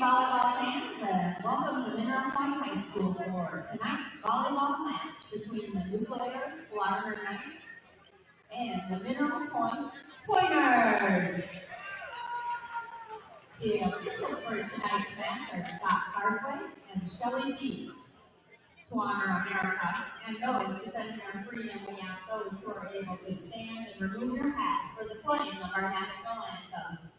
volleyball fans, and welcome to Mineral Point High School for tonight's volleyball match between the New Glarus Larder Knight and the Mineral Point Pointers. The officials for tonight's match are Scott Hardway and Shelley Dees. To honor America and those defending our freedom, we ask those who are able to stand and remove your hats for the playing of our national anthem.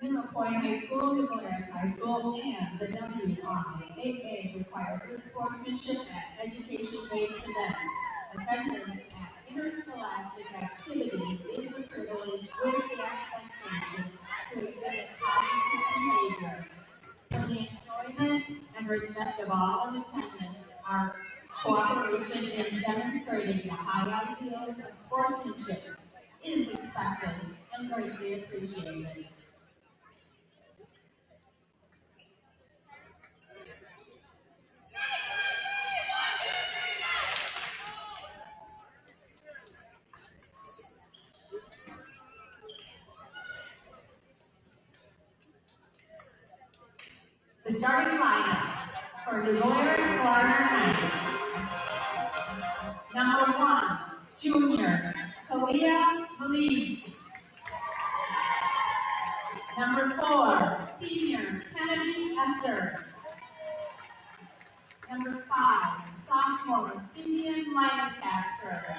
Mineral Point High School, New Glarus High School, and the W's on the 8A require good sportsmanship at education-based events. Attendance at interscholastic activities is a privilege with the expectation to exhibit positive behavior. For the enjoyment and respect of all in attendance, our cooperation in demonstrating the high ideals of sportsmanship is expected and greatly appreciated. The starting lineups for New Glarus Larder Knight. Number 1, junior, Kalia Melise. Number 4, senior, Kennedy Esser. Number 5, sophomore, Vivian Lancaster.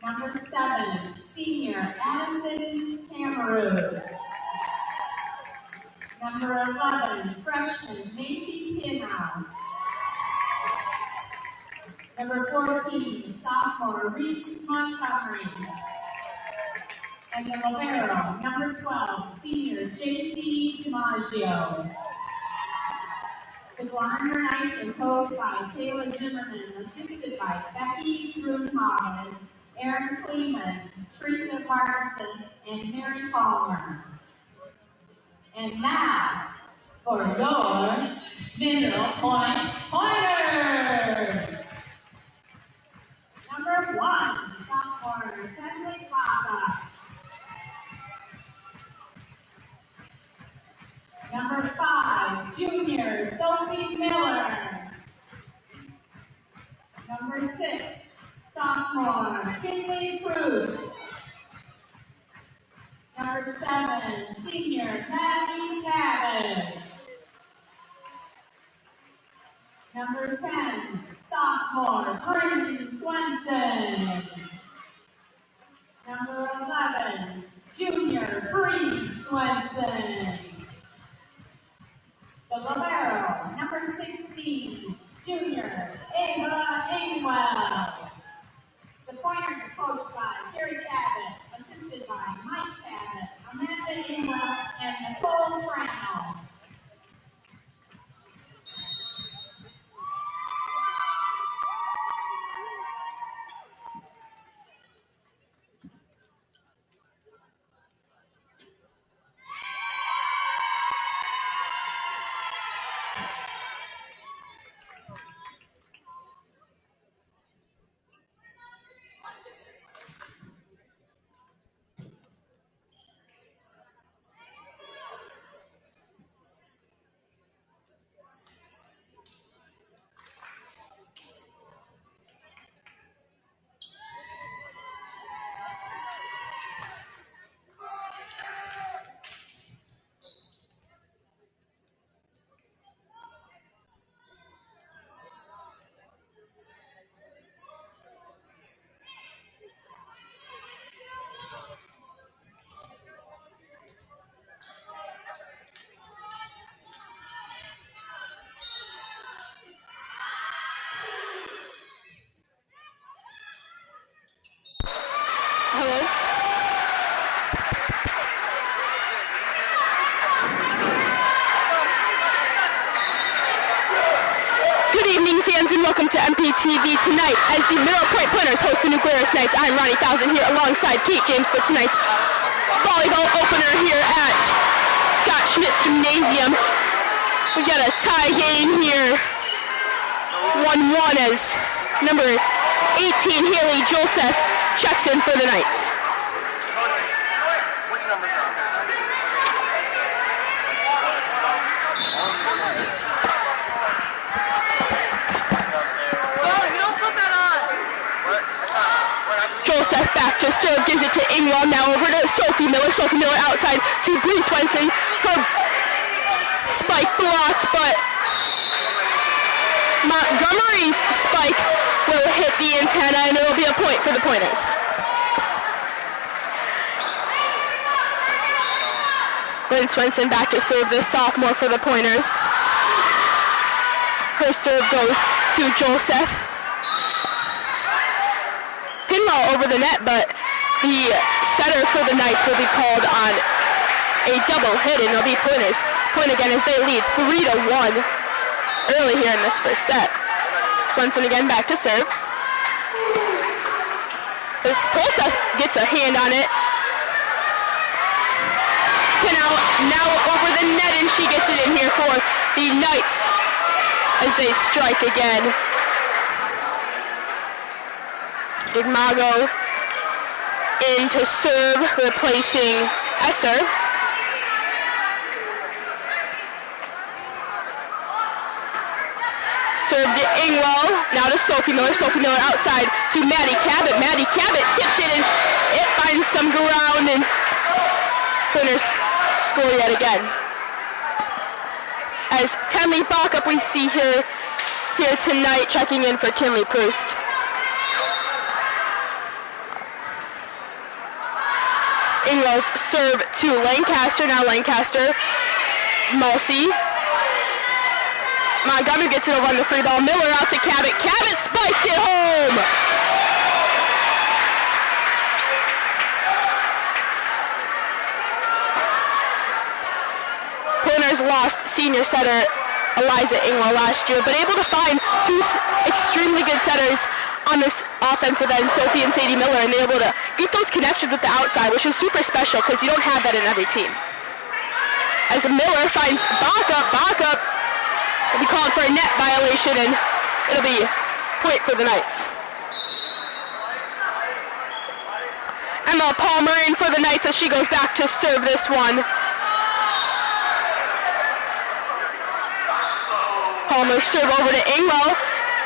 Number 7, senior, Addison Cameron. Number 11, freshman, Macy Pinnow. Number 14, sophomore, Reese Montgomery. And the libero, number 12, senior, J.C. DiMaggio. The Glarner Knights are coached by Kayla Zimmerman, assisted by Becky Grunhagen, Erin Kleeman, Teresa Martinson, and Mary Palmer. And now, for your Mineral Point Pointers. Number 1, sophomore, Sedley Papa. Number 5, junior, Sophie Miller. Number 6, sophomore, Kinley Cruz. Number 7, senior, Maddie Cabbage. Number 10, sophomore, Brandon Swenson. Number 11, junior, Bree Swenson. The libero, number 16, junior, Ava Engwell. The pointers are coached by Jerry Cabot, assisted by Mike Cabot, Amanda Engwell, and Nicole Inglow. Good evening, fans, and welcome to MPTV tonight as the Middle Point Pointers host the new Glarus Knights. I'm Ronnie Thousand here alongside Kate James for tonight's volleyball opener here at Scott Schmitz Gymnasium. We got a tie game here, 1-1 as number 18 Haley Joseph checks in for the Knights. Which numbers are on there? You don't put that on. Joseph back to serve, gives it to Inglow, now over to Sophie Miller. Sophie Miller outside to Bree Swenson. Her spike blocked, but Montgomery's spike will hit the antenna, and it'll be a point for the Pointers. Lynn Swenson back to serve, this sophomore for the Pointers. Her serve goes to Joseph. Pinball over the net, but the setter for the Knights will be called on a double hit, and it'll be Pointers. Point again as they lead 3-1 early here in this first set. Swenson again back to serve. Joseph gets a hand on it. Pin out, now over the net, and she gets it in here for the Knights as they strike again. Digmago in to serve, replacing Esser. Serve to Inglow, now to Sophie Miller. Sophie Miller outside to Maddie Cabot. Maddie Cabot tips it, and it finds some ground, and Pointers score yet again. As Tenley Backup we see here tonight, checking in for Kinley Proust. Inglow's serve to Lancaster, now Lancaster, Mulsey. Montgomery gets it over on the free ball. Miller out to Cabot. Cabot spikes it home! Pointers lost senior setter Eliza Inglow last year, but able to find two extremely good setters on this offensive end, Sophie and Sadie Miller, and they're able to get those connections with the outside, which is super special because you don't have that in every team. As Miller finds Backup will be called for a net violation, and it'll be point for the Knights. Emma Palmer in for the Knights as she goes back to serve this one. Palmer serve over to Inglow.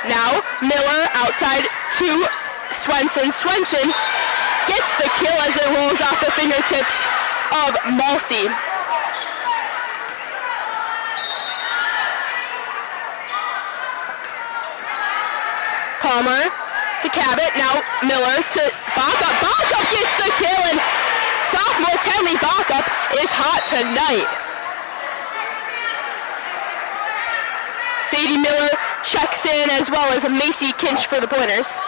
Now Miller outside to Swenson. Swenson gets the kill as it rolls off the fingertips of Mulsey. Palmer to Cabot. Now Miller to Backup. Backup gets the kill, and sophomore Tenley Backup is hot tonight. Sadie Miller checks in, as well as Macy Kinch for the Pointers.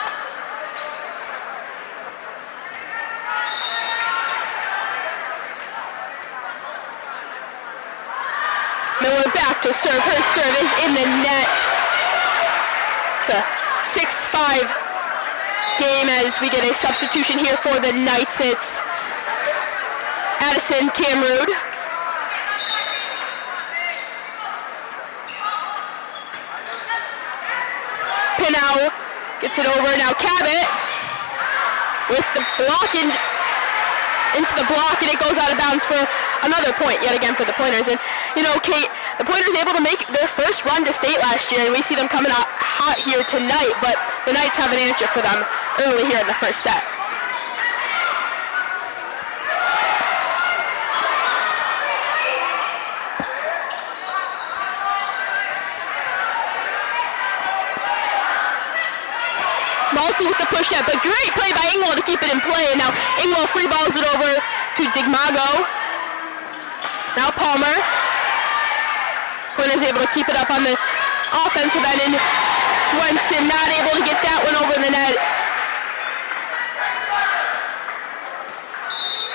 Miller back to serve. Her serve is in the net. It's a 6-5 game as we get a substitution here for the Knights. It's Addison Camrood. Pinau gets it over. Now Cabot with the block into the block, and it goes out of bounds for another point yet again for the Pointers. And you know, Kate, the Pointers able to make their first run to state last year, and we see them coming out hot here tonight, but the Knights have an answer for them early here in the first set. Mulsey with the push net, but great play by Inglow to keep it in play. And now Inglow free balls it over to Digmago. Now Palmer. Pointers able to keep it up on the offensive end, and Swenson not able to get that one over the net.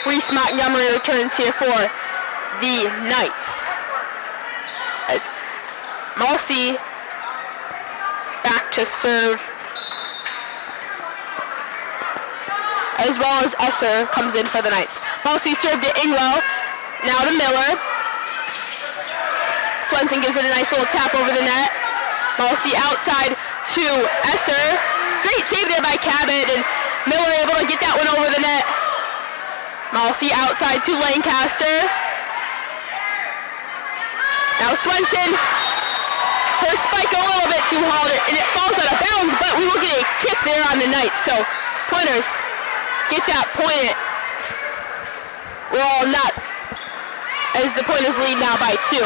Reese Montgomery returns here for the Knights. As Malsey back to serve, as well as Esser comes in for the Knights. Malsey served to Inglow, now to Miller. Swenson gives it a nice little tap over the net. Malsey outside to Esser. Great save there by Cabot, and Miller able to get that one over the net. Malsey outside to Lancaster. Now Swenson, her spike a little bit too hard, and it falls out of bounds, but we will get a tip there on the Knights. So Pointers get that point. Well, not, as the Pointers lead now by 2,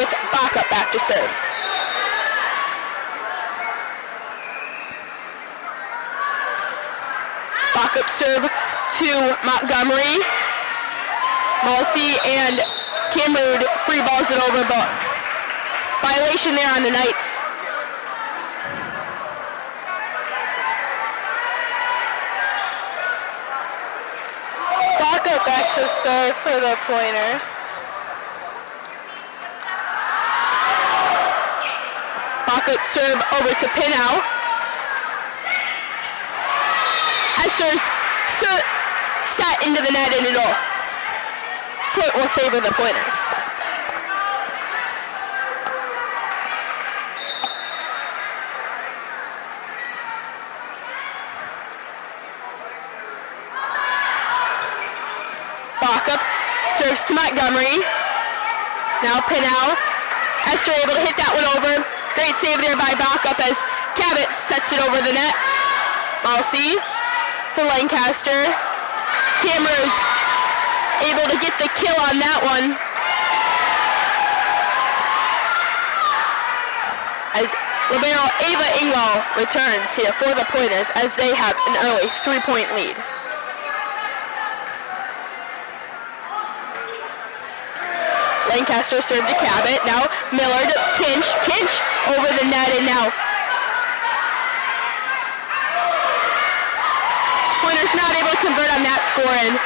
with Backup back to serve. Backup serve to Montgomery. Malsey and Kimrud free balls it over, but violation there on the Knights. Backup back to serve for the Pointers. Backup serve over to Pinow. Esser's set into the net, and it'll point will favor the Pointers. Backup serves to Montgomery. Now Pinow. Esser able to hit that one over. Great save there by Backup as Cabot sets it over the net. Malsey to Lancaster. Cameron's able to get the kill on that one. As libero Ava Ingwell returns here for the Pointers as they have an early 3-point lead. Lancaster served to Cabot. Now Miller to Kinch. Kinch over the net, and now Pointers not able to convert on that score. And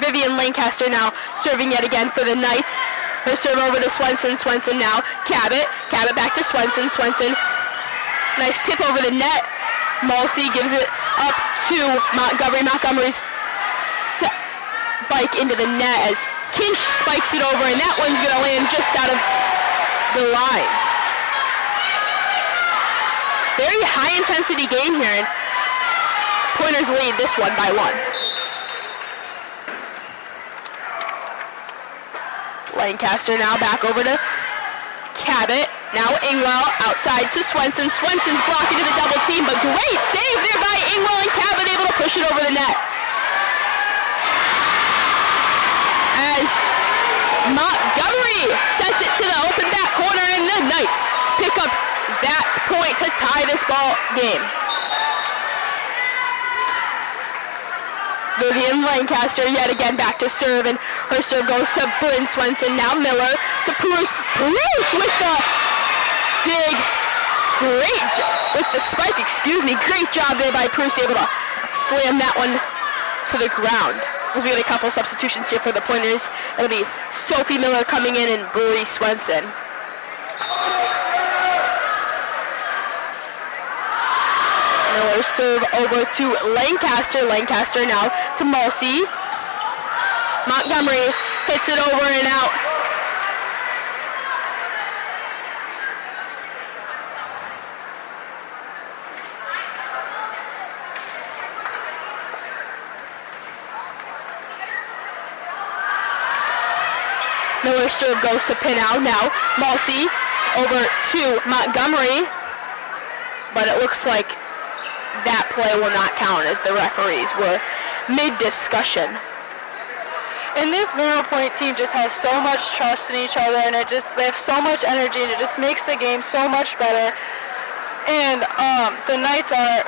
Vivian Lancaster now serving yet again for the Knights. Her serve over to Swenson. Swenson now Cabot. Cabot back to Swenson. Swenson. Nice tip over the net. Malsey gives it up to Montgomery. Montgomery's spike into the net as Kinch spikes it over, and that one's going to land just out of the line. Very high intensity game here, and Pointers lead this one by 1. Lancaster now back over to Cabot. Now Ingwell outside to Swenson. Swenson's blocking to the double team, but great save there by Ingwell, and Cabot able to push it over the net. As Montgomery sets it to the open back corner, and the Knights pick up that point to tie this ball game. Vivian Lancaster yet again back to serve, and her serve goes to Bryn Swenson. Now Miller to Bruce. Bruce with the dig. Great with the spike, Great job there by Proust, able to slam that one to the ground. As we get a couple substitutions here for the Pointers. It'll be Sophie Miller coming in and Bree Swenson. Miller serve over to Lancaster. Lancaster now to Malsey. Montgomery hits it over and out. Miller's serve goes to Pinow. Now Malsey over to Montgomery. But it looks like that play will not count as the referees were mid-discussion. And this Mineral Point team just has so much trust in each other, and they have so much energy, and it just makes the game so much better. And the Knights are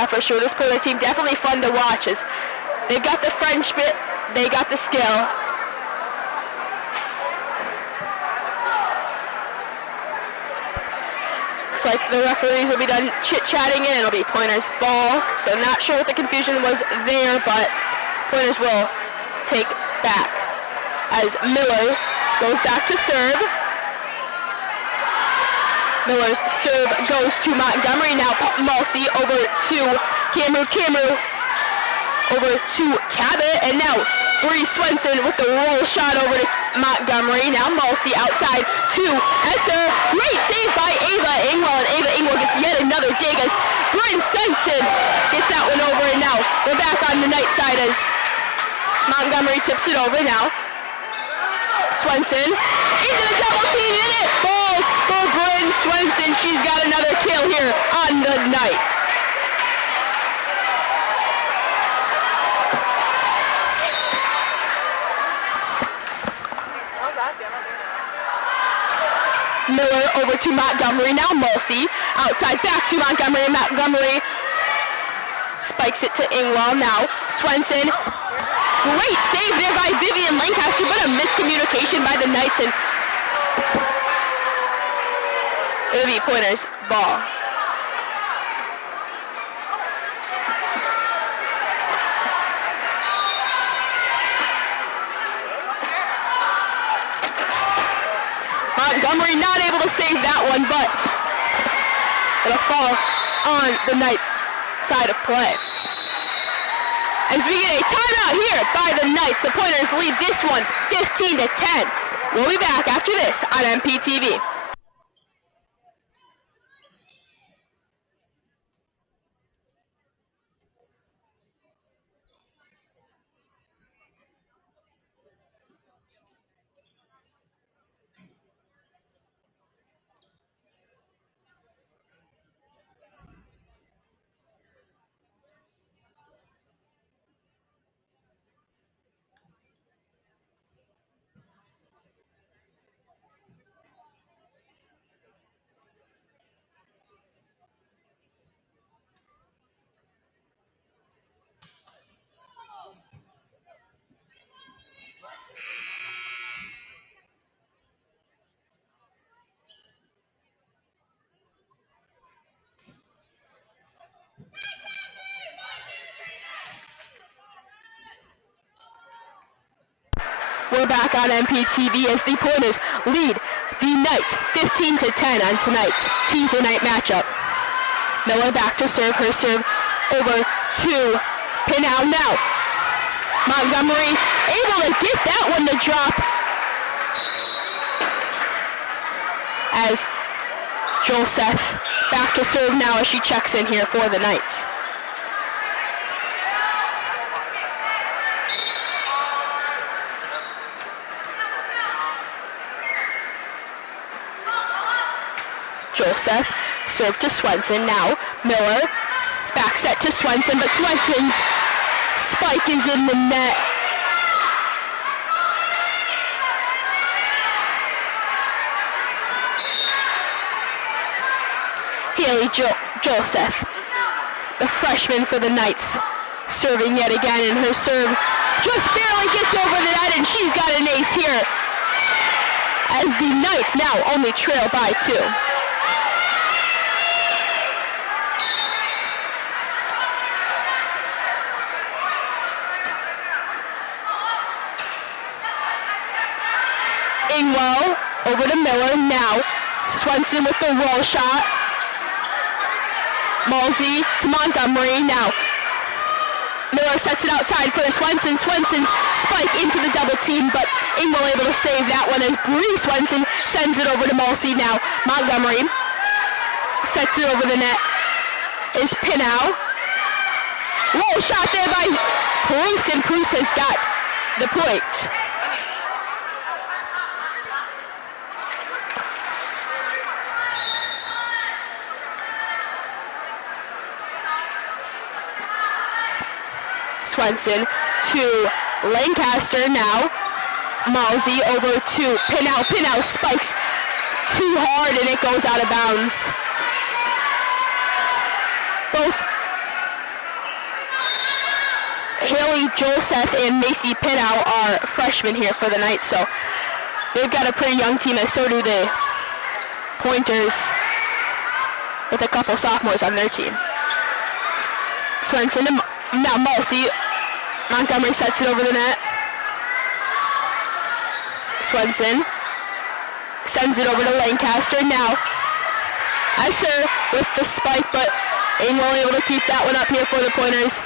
Yeah, for sure. This Pointer team definitely fun to watch. As they've got the French bit, they got the skill. Looks like the referees will be done chit-chatting and it'll be Pointer's ball. So not sure what the confusion was there, but Pointers will take back as Miller goes back to serve. Miller's serve goes to Montgomery. Now Mulsey over to Cameron over to Cabot, and now Bree Swenson with the roll shot over to Montgomery. Now Mulsey outside to Esser. Great save by Ava Ingwell, and Ava Ingwell gets yet another dig as Bryn Swenson gets that one over, and now we're back on the night side as Montgomery tips it over now. Swenson into the double team, in it falls for Bryn Swenson. She's got another kill here on the night. Miller over to Montgomery, now Mulsey, outside back to Montgomery, and Montgomery spikes it to Ingwell, now Swenson, great save there by Vivian Lancaster, but a miscommunication by the Knights, and it'll be Pointer's ball. Montgomery not able to save that one, but it'll fall on the Knights' side of play. As we get a timeout here by the Knights, the Pointers lead this one 15-10. We'll be back after this on MPTV. We're back on MPTV as the Pointers lead the Knights 15-10 on tonight's Tuesday night matchup. Miller back to serve, her serve over to Pinal now. Montgomery able to get that one to drop as Joseph back to serve now as she checks in here for the Knights. Joseph, serve to Swenson now. Miller, back set to Swenson, but Swenson's spike is in the net. Haley Joseph, the freshman for the Knights, serving yet again, and her serve just barely gets over the net, and she's got an ace here as the Knights now only trail by 2. Ingwell over to Miller now. Swenson with the roll shot. Mulsey to Montgomery now. Miller sets it outside for Swenson. Swenson spike into the double team, but Ingwell able to save that one as Bree Swenson sends it over to Mulsey now. Montgomery sets it over the net. Is Pinau. Roll shot there by Proust, and Proust has got the point. Swenson to Lancaster now. Mulsey over to Pinau. Pinau spikes too hard and it goes out of bounds. Both Haley Joseph and Macy Pinow are freshmen here for the night, so they've got a pretty young team, and so do the Pointers with a couple sophomores on their team. Swenson to now Mulsey. Montgomery sets it over the net. Swenson sends it over to Lancaster. Now Esser with the spike, but ain't really able to keep that one up here for the Pointers.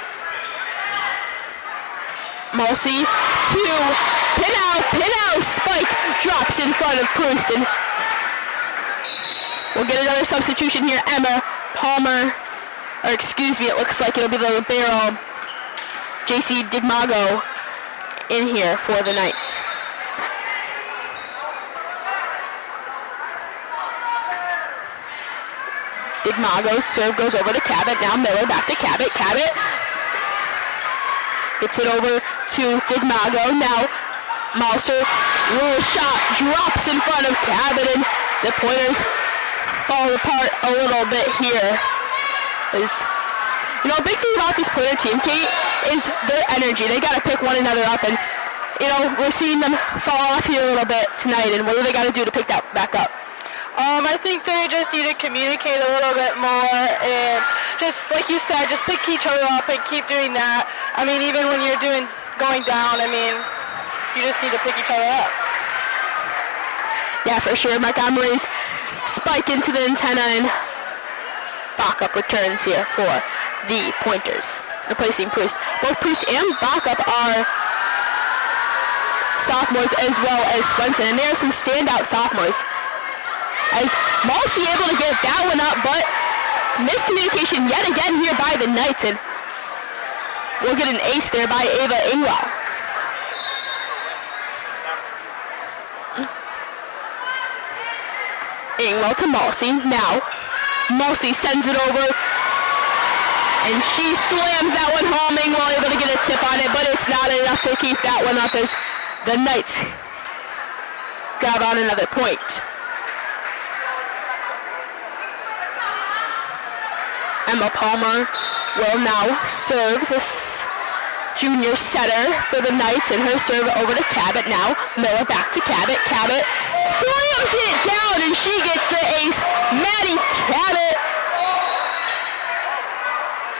Mulsey to Pinow. Pinow spike drops in front of Proust, and we'll get another substitution here. Emma Palmer, or excuse me, it looks like it'll be the libero JC Digmago in here for the Knights. Digmago's serve goes over to Cabot. Now Miller back to Cabot. Cabot gets it over to Digmago. Now Mouser, roll shot, drops in front of Cabot, and the Pointers fall apart a little bit here. A big thing about this Pointer team, Kate, is their energy. They got to pick one another up, and we're seeing them fall off here a little bit tonight. And what do they got to do to pick that back up? I think they just need to communicate a little bit more, and just like you said, just pick each other up and keep doing that. I mean, even when you're going down, I mean, you just need to pick each other up. Yeah, for sure. Montgomery's spike into the antenna, and Backup returns here for the Pointers, replacing Proust. Both Proust and Backup are sophomores, as well as Swenson, and there are some standout sophomores. As Mulsey able to get that one up, but miscommunication yet again here by the Knights, and we'll get an ace there by Ava Ingwell. Ingwell to Mulsey. Now Mulsey sends it over, and she slams that one home. Ingwell able to get a tip on it, but it's not enough to keep that one up as the Knights grab on another point. Emma Palmer will now serve this junior setter for the Knights, and her serve over to Cabot. Now Miller back to Cabot. Cabot slams it down, and she gets the ace. Maddie Cabot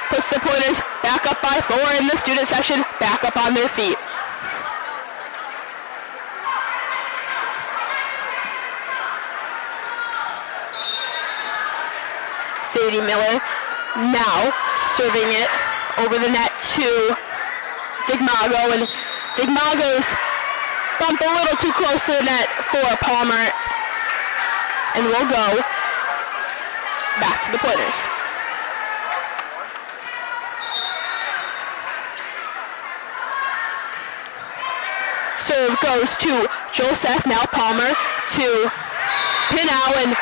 puts the Pointers back up by 4 in the student section, back up on their feet. Sadie Miller now serving it over the net to Digmago, and Digmago's bumped a little too close to the net for Palmer, and we'll go back to the Pointers. Serve goes to Joseph. Now Palmer to Pinow, and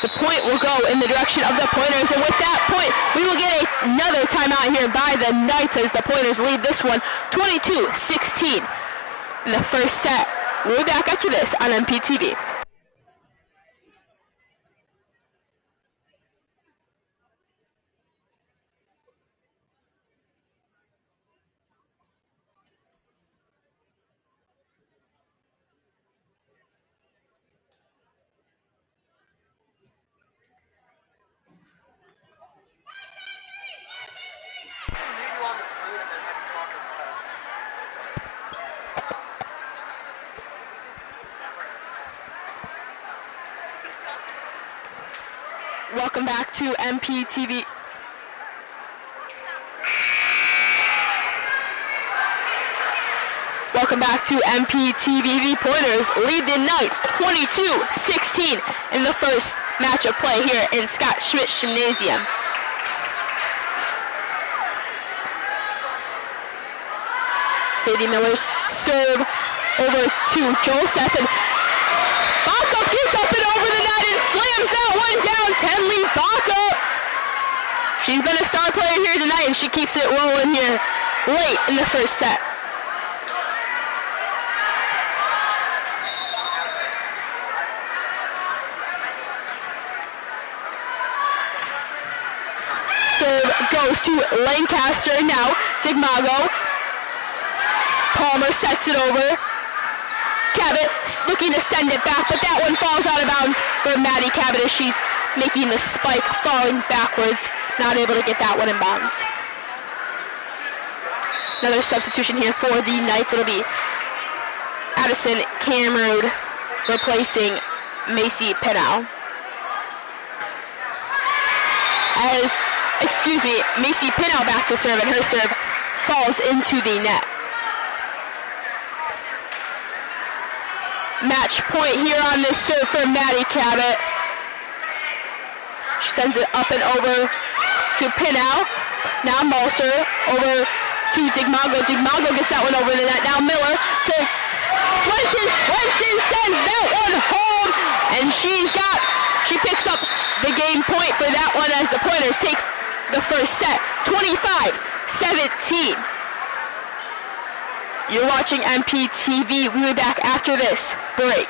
the point will go in the direction of the Pointers, and with that point, we will get another timeout here by the Knights as the Pointers lead this one 22-16 in the first set. We'll be back after this on MPTV. Welcome back to MPTV. Welcome back to MPTV. The Pointers lead the Knights 22-16 in the first match of play here in Scott Schmidt Gymnasium. Sadie Miller's serve over to Joseph, and Backup gets up and over the net and slams that one down. 10 lead Backup. She's been a star player here tonight, and she keeps it rolling here late in the first set. serve goes to Lancaster now. Digmago. Palmer sets it over. Cabot looking to send it back, but that one falls out of bounds for Maddie Cabot as she's making the spike, falling backwards, not able to get that one in bounds. Another substitution here for the Knights. It'll be Addison Cameron replacing Macy Pinnow. Macy Pinnow back to serve, and her serve falls into the net. Match point here on this serve for Maddie Cabot. She sends it up and over to Pinnow. Now Malser over to Digmago. Digmago gets that one over the net. Now Miller to Swenson. Swenson sends that one home, and she picks up the game point for that one as the Pointers take the first set, 25-17. You're watching MPTV. We'll be back after this break.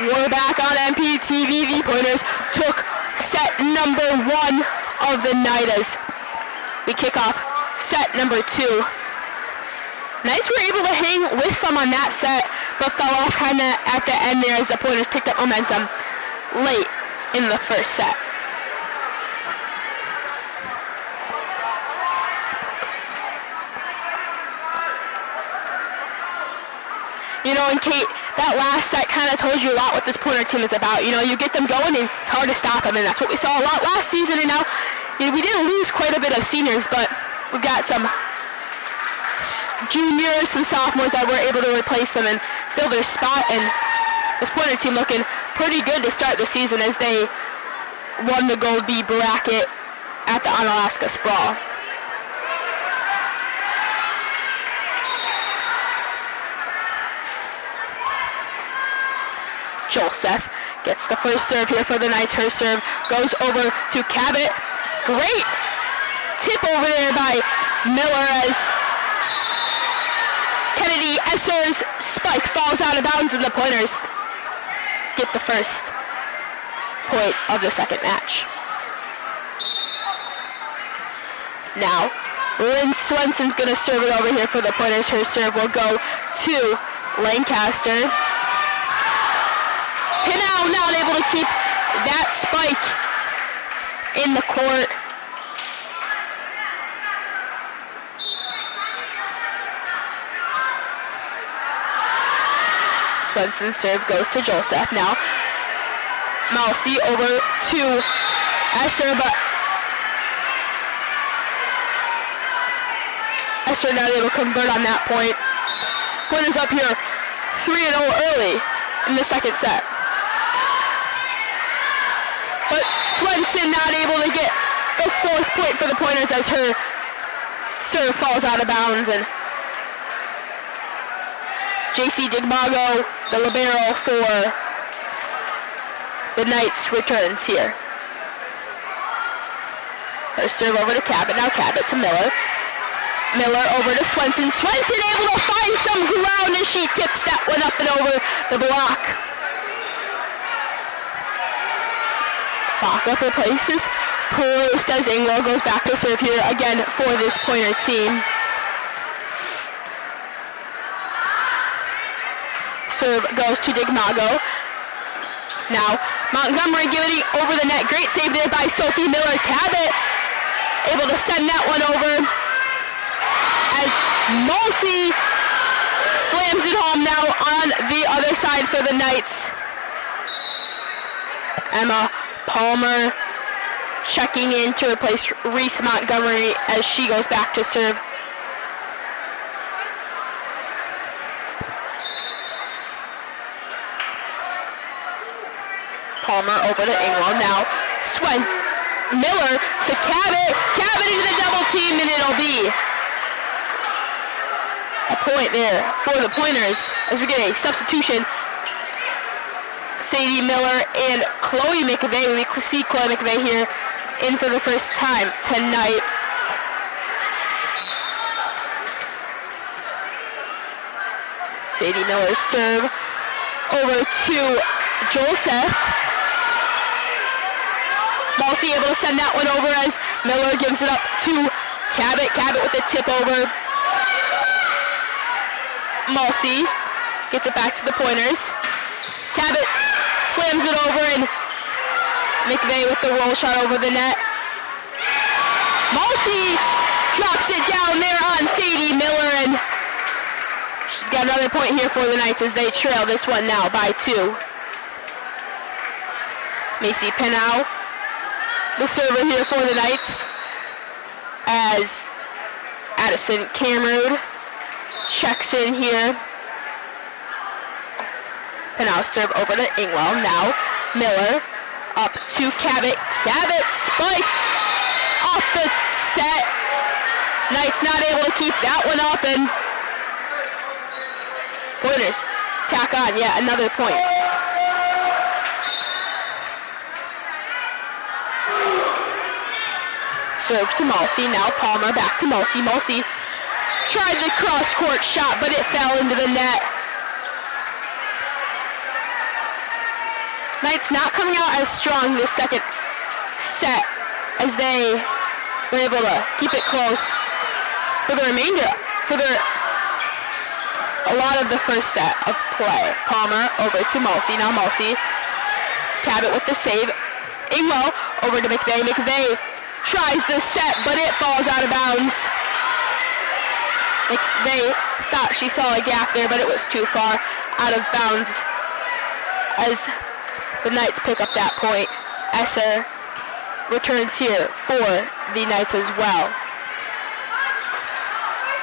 We're back on MPTV. The Pointers took set number 1 of the night as we kick off set number 2. Knights were able to hang with them on that set, but fell off kind of at the end there as the Pointers picked up momentum late in the first set. You know, and Kate, that last set kind of told you a lot what this Pointer team is about. You know, you get them going and it's hard to stop them, and that's what we saw a lot last season. And now, you know, we didn't lose quite a bit of seniors, but we've got some juniors, some sophomores that were able to replace them and fill their spot. And this Pointer team looking pretty good to start the season as they won the Gold B bracket at the Onalaska Sprawl. Joseph gets the first serve here for the Knights. Her serve goes over to Cabot. Great tip over there by Miller as Kennedy Esser's spike falls out of bounds, and the Pointers get the first point of the second match. Now, Lynn Swenson's going to serve it over here for the Pointers. Her serve will go to Lancaster. Pinau not able to keep that spike in the court. Swenson's serve goes to Joseph. Now, Mousy over to Esser, but Esser not able to convert on that point. Pointers up here 3-0 early in the second set. But Swenson not able to get the fourth point for the Pointers as her serve falls out of bounds, and JC Digmago, the libero for the Knights, returns here. Her serve over to Cabot. Now Cabot to Miller. Miller over to Swenson. Swenson able to find some ground as she tips that one up and over the block. Backup replaces Proust as Ingwell goes back to serve here again for this Pointer team. Serve goes to Digmago. Now Montgomery giving it over the net. Great save there by Sophie Miller. Cabot able to send that one over as Mulsey slams it home now on the other side for the Knights. Emma Palmer checking in to replace Reese Montgomery as she goes back to serve. Palmer over to Ingwell. Now Miller to Cabot. Cabot into the double team, and it'll be a point there for the Pointers as we get a substitution. Sadie Miller and Chloe McVeigh. We see Chloe McVeigh here in for the first time tonight. Sadie Miller's serve over to Joseph. Mulsey able to send that one over as Miller gives it up to Cabot. Cabot with the tip over. Mulsey gets it back to the Pointers. Cabot slams it over, and McVeigh with the roll shot over the net. Mulsey drops it down there on Sadie Miller, and she's got another point here for the Knights as they trail this one now by 2. Macy Pinau, the server here for the Knights, as Addison Cameron checks in here. Pinau serve over to Ingwell. Now Miller up to Cabot. Cabot spikes off the set. Knights not able to keep that one up, and Pointers tack on yet another point. Serve to Mulsey. Now Palmer back to Mulsey. Mulsey tried the cross-court shot, but it fell into the net. Knights not coming out as strong this second set as they were able to keep it close for the remainder, a lot of the first set of play. Palmer over to Mulsey. Now Mulsey. Cabot with the save. Ingwell over to McVeigh. McVeigh tries the set, but it falls out of bounds. McVeigh thought she saw a gap there, but it was too far out of bounds as the Knights pick up that point. Esser returns here for the Knights as well.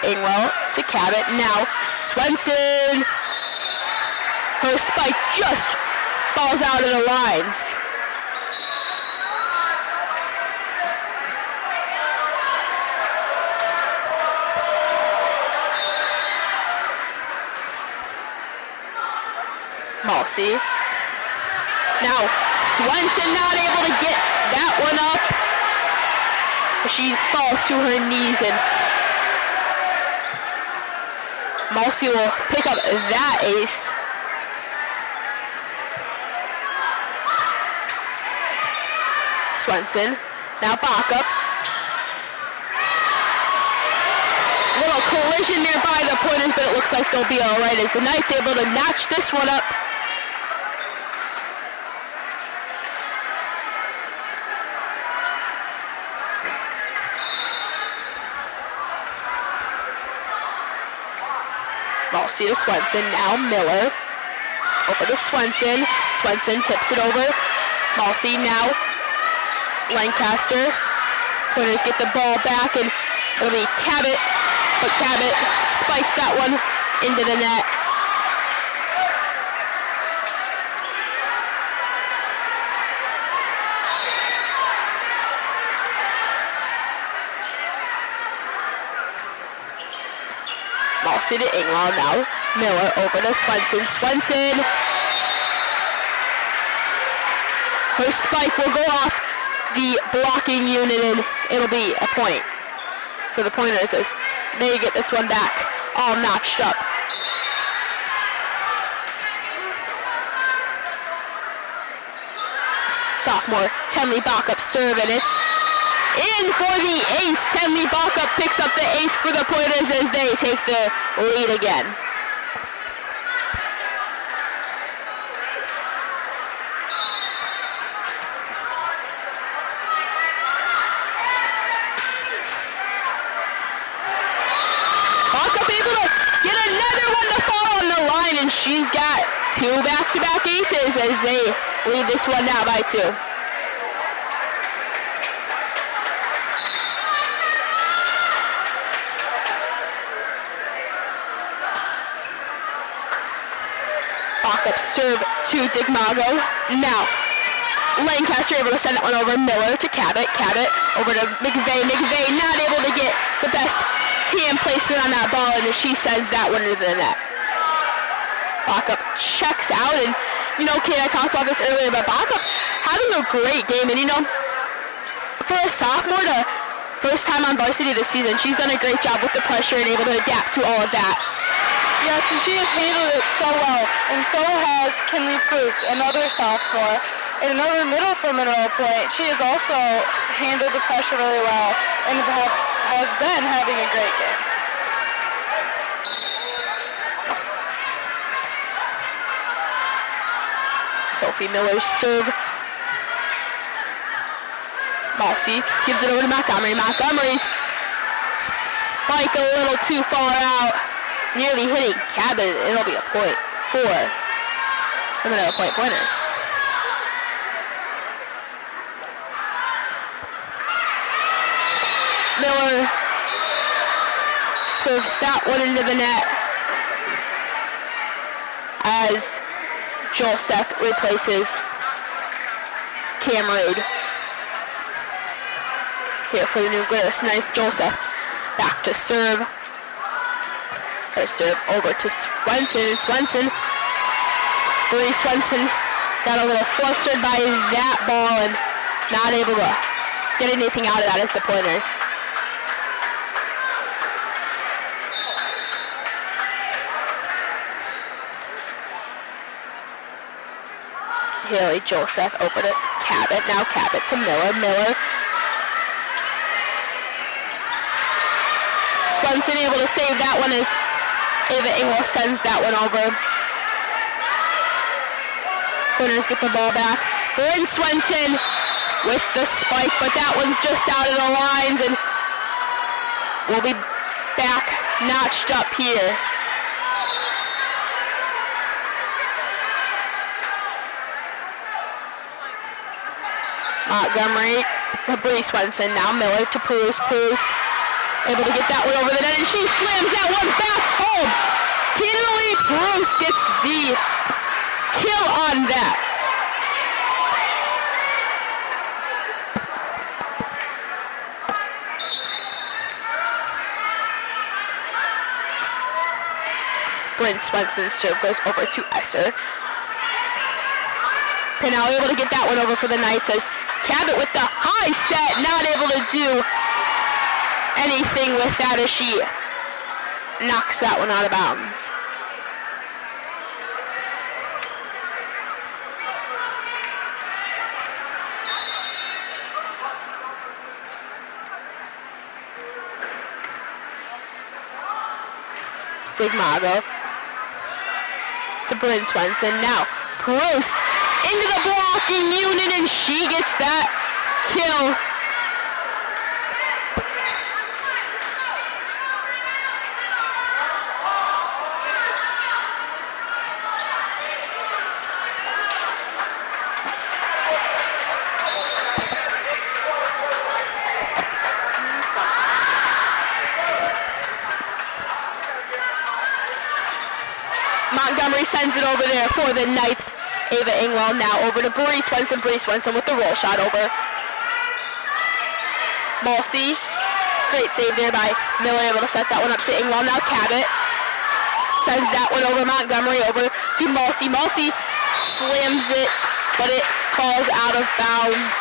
Ingwell to Cabot. Now Swenson. Her spike just falls out of the lines. Mulsey Now, Swenson not able to get that one up. She falls to her knees, and Malcy will pick up that ace. Swenson, now Backup. Little collision nearby the pointers, but it looks like they'll be all right as the Knights able to notch this one up. Malcy to Swenson, now Miller. Over to Swenson. Swenson tips it over. Malcy now Lancaster. Pointers get the ball back, and it'll be Cabot, but Cabot spikes that one into the net. Malcy to Inglaw now. Miller over to Swenson. Swenson. Her spike will go off the blocking unit, and it'll be a point for the Pointers as they get this one back all notched up. Sophomore Tenley Backup serve, and it's in for the ace. Tenley Backup picks up the ace for the Pointers as they take the lead again. Backup able to get another one to fall on the line, and she's got two back-to-back aces as they lead this one now by 2. Backup serve to Digmago. Now, Lancaster able to send that one over. Miller to Cabot. Cabot over to McVeigh. McVeigh not able to get the best hand placement on that ball, and she sends that one into the net. Backup checks out, and Kate, I talked about this earlier, but Backup having a great game, and for a sophomore to first time on varsity this season, she's done a great job with the pressure and able to adapt to all of that. Yes, and she has handled it so well, and so has Kinley Proust, another sophomore, and another middle for Mineral Point. She has also handled the pressure really well and has been having a great game. Sophie Miller's serve. Malcy gives it over to Montgomery. Montgomery's spike a little too far out, nearly hitting Cabot. It'll be a point for the Mineral Point Pointers. Miller serves that one into the net as Joseph replaces Cameroon. Here for the new Glarus Knights, Joseph back to serve. Her serve over to Swenson, and Swenson, Bree Swenson got a little flustered by that ball and not able to get anything out of that as the Pointers. Haley Joseph over to Cabot. Now Cabot to Miller. Miller. Swenson able to save that one as Ava Ingles sends that one over. Pointers get the ball back. Bryn Swenson with the spike, but that one's just out of the lines, and we'll be back notched up here. Montgomery, Bree Swenson, now Miller to Proust. Proust able to get that one over the net, and she slams that one back home. Kinley Proust gets the kill on that. Bryn Swenson's serve goes over to Esser. Pinal able to get that one over for the Knights as Cabot with the high set, not able to do anything with that as she knocks that one out of bounds. Digmago to Bryn Swenson. Now Proust into the blocking unit and she gets that kill. Montgomery sends it over there for the Knights. Ava Ingwell now over to Bree Swenson. Bree Swenson with the roll shot over. Mulsey, great save there by Miller, able to set that one up to Ingwell. Now Cabot sends that one over. Montgomery over to Mulsey. Mulsey slams it, but it falls out of bounds.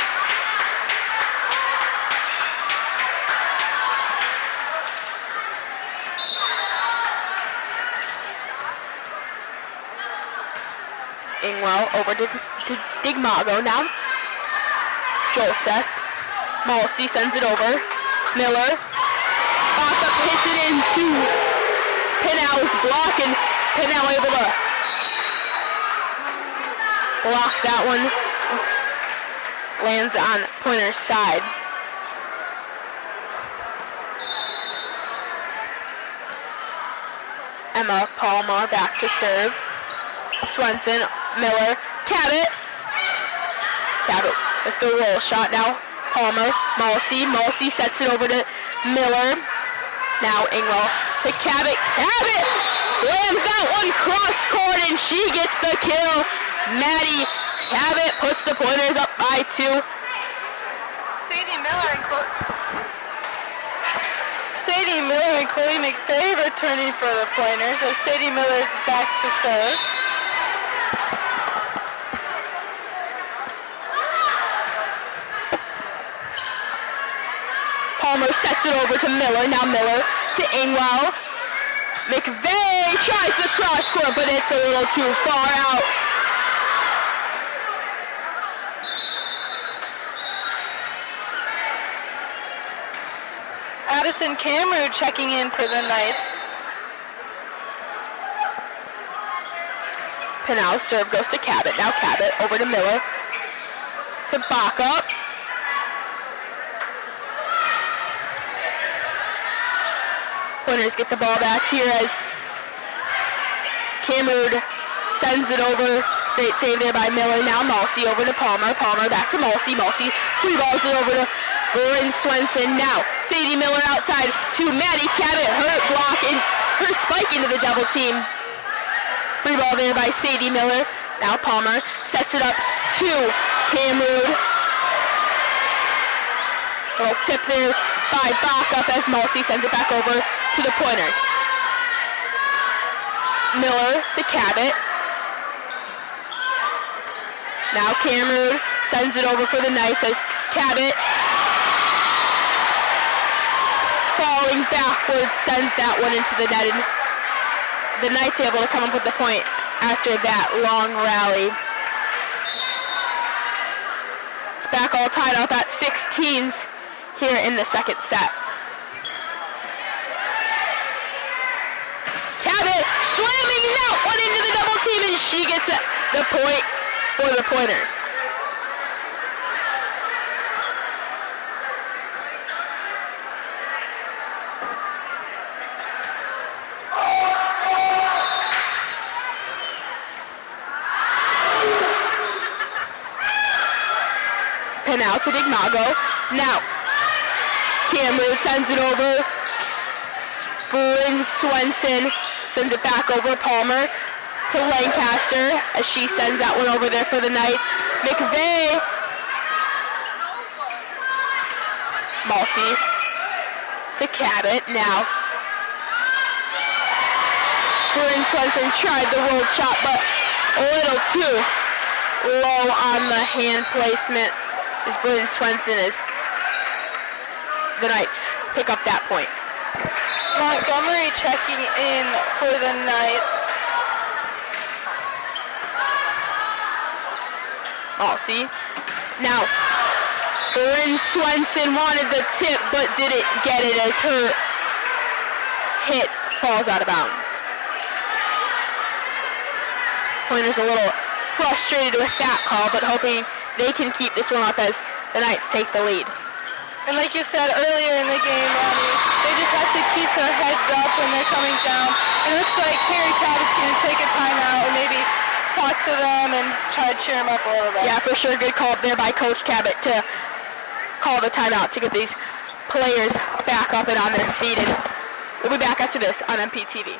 Ingwell over to Digmago now. Joseph. Mulsey sends it over. Miller. Baca hits it into Pinal's block, and Pinal able to block that one. Lands on Pointer's side. Emma Palmer back to serve. Swenson, Miller, Cabot. Cabot with the roll shot now. Palmer, Mulsey sets it over to Miller. Now Ingwell to Cabot. Cabot slams that one cross court and she gets the kill. Maddie Cabot puts the Pointers up by 2. Sadie Miller and Chloe McFay returning for the Pointers as Sadie Miller is back to serve. Palmer sets it over to Miller. Now Miller to Ingwell. McVeigh tries the cross court, but it's a little too far out. Addison Cameron checking in for the Knights. Pinal's serve goes to Cabot. Now Cabot over to Miller. To Baca. Pointers get the ball back here as Cameron sends it over. Great save there by Miller. Now Mulsey over to Palmer. Palmer back to Mulsey. Mulsey free balls it over to Bryn Swenson. Now Sadie Miller outside to Maddie Cabot. Her block and her spike into the double team. Free ball there by Sadie Miller. Now Palmer sets it up to Cameron. Little tip there by Baca as Mulsey sends it back over to the Pointers. Miller to Cabot. Now Cameron sends it over for the Knights as Cabot, falling backwards, sends that one into the net. And the Knights able to come up with the point after that long rally. It's back all tied up at 16s here in the second set. Cabot slamming that one into the double team, and she gets the point for the Pointers. Pinal to Digmago. Now, Cameron sends it over. Bryn Swenson sends it back over. Palmer to Lancaster as she sends that one over there for the Knights. McVeigh. Mulsey to Cabot. Now, Bryn Swenson tried the roll shot, but a little too low on the hand placement is Bryn Swenson as the Knights pick up that point. Montgomery checking in for the Knights. Malsey. Now, Bryn Swenson wanted the tip but didn't get it as her hit falls out of bounds. Pointer's a little frustrated with that call, but hoping they can keep this one up as the Knights take the lead. And like you said earlier in the game, Ronnie, they just have to keep their heads up when they're coming down. And it looks like Carrie Cabot's going to take a timeout or maybe talk to them and try to cheer them up a little bit. Yeah, for sure. Good call there by Coach Cabot to call the timeout to get these players back up and on their feet. And we'll be back after this on MPTV.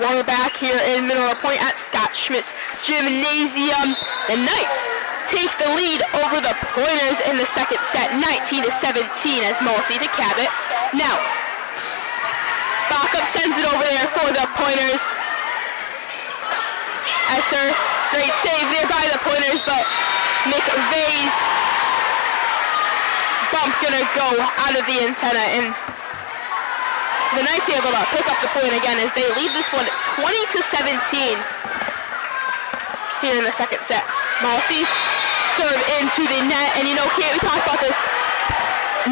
We're back here in Mineral Point at Scott Schmidt's Gymnasium. The Knights take the lead over the Pointers in the second set, 19-17 as Malsey to Cabot. Now, Backup sends it over there for the Pointers. Esser, great save there by the Pointers, but McVeigh's bump gonna go out of the antenna, and the Knights able to pick up the point again as they lead this one 20-17 here in the second set. Malsey's serve into the net, and you know, Kate, we talked about this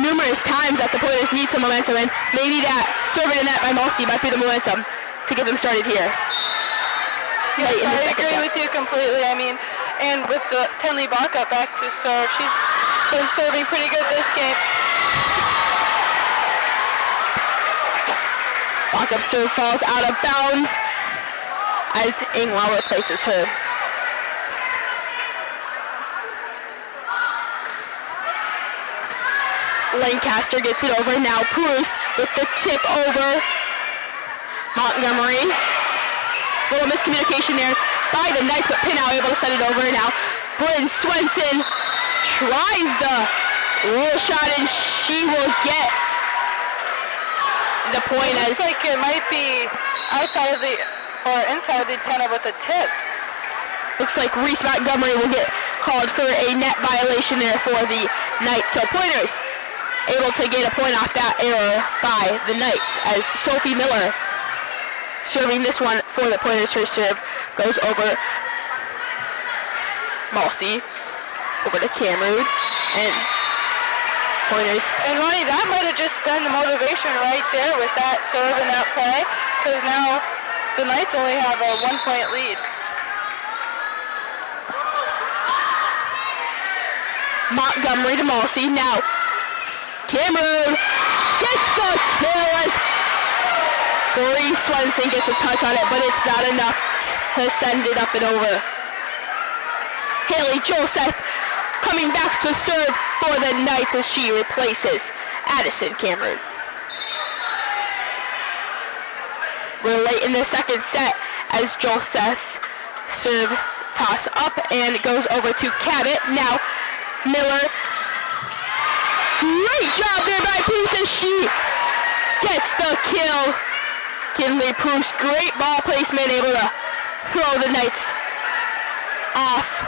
numerous times that the Pointers need some momentum, and maybe that serve in the net by Malsey might be the momentum to get them started here. Yes, I agree with you completely. I mean, and with the Tenley Backup back to serve, she's been serving pretty good this game. Backup serve falls out of bounds as Inglau replaces her. Lancaster gets it over. Now Proust with the tip over. Montgomery. Little miscommunication there by the Knights, but Pinnow able to set it over. Now Bryn Swenson tries the roll shot, and she will get the point. It looks like it might be outside of the, or inside of the antenna with a tip. Looks like Reese Montgomery will get called for a net violation there for the Knights. So Pointers able to get a point off that error by the Knights as Sophie Miller serving this one for the Pointers. Her serve goes over Malsey, over to Cameron, and Pointers. And Ronnie, that might have just been the motivation right there with that serve and that play, because now the Knights only have a 1-point lead. Montgomery to Malsey. Now Cameron gets the kill as Bryn Swenson gets a touch on it, but it's not enough to send it up and over. Haley Joseph coming back to serve for the Knights as she replaces Addison Cameron. We're late in the second set as Joseph's serve toss up and goes over to Cabot. Now Miller, great job there by Proust as she gets the kill. Kinley Proust, great ball placement, able to throw the Knights off.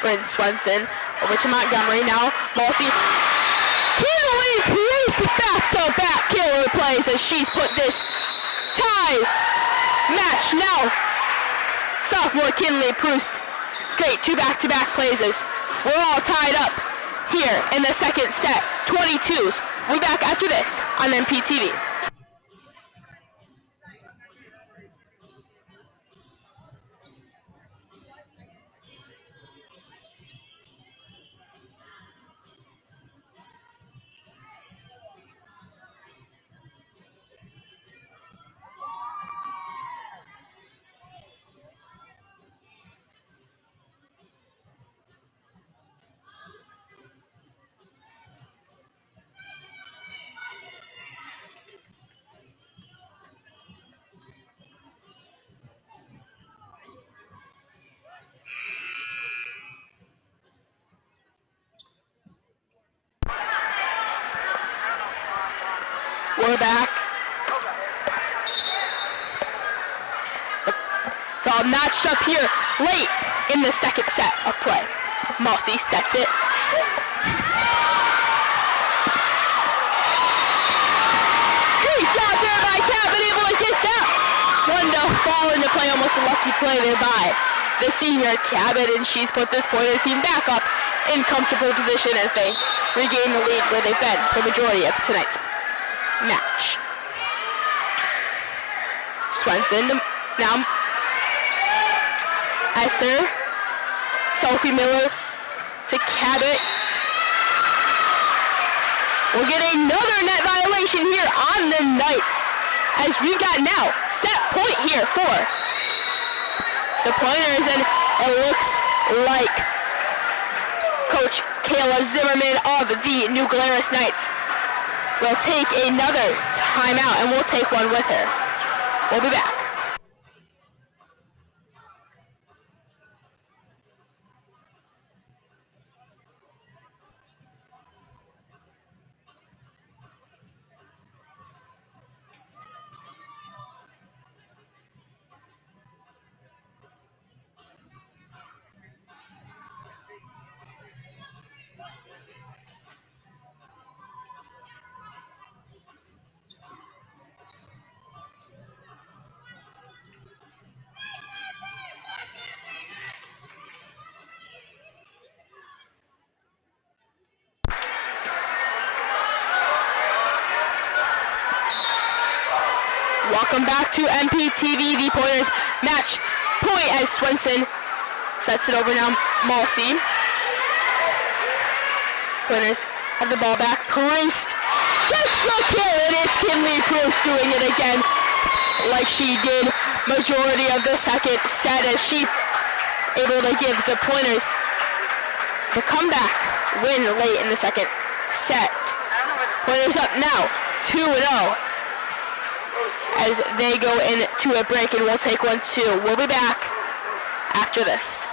Bryn Swenson over to Montgomery. Now Malsey. Kinley Proust back-to-back killer plays as she's put this tie match now. Sophomore Kinley Proust, great two back-to-back plays as we're all tied up here in the second set. 22s We'll be back after this on MPTV. We're back. It's all matched up here late in the second set of play. Mossy sets it. Great job there by Cabot, able to get that one to fall into play. Almost a lucky play there by the senior Cabot, and she's put this Pointer team back up in comfortable position as they regain the lead where they've been for the majority of tonight's match. Swenson now. Esser, Sophie Miller to Cabot. We'll get another net violation here on the Knights as we've got now set point here for the Pointers, and it looks like Coach Kayla Zimmerman of the New Glarus Knights will take another timeout, and we'll take one with her. We'll be back. Welcome back to MPTV. The Pointers match point as Swenson sets it over now. Malsey. Pointers have the ball back. Proust gets the kill, and it's Kinley Proust doing it again like she did majority of the second set as she able to give the Pointers the comeback win late in the second set. Pointers up now 2-0. As they go into a break, and we'll take one too. We'll be back after this.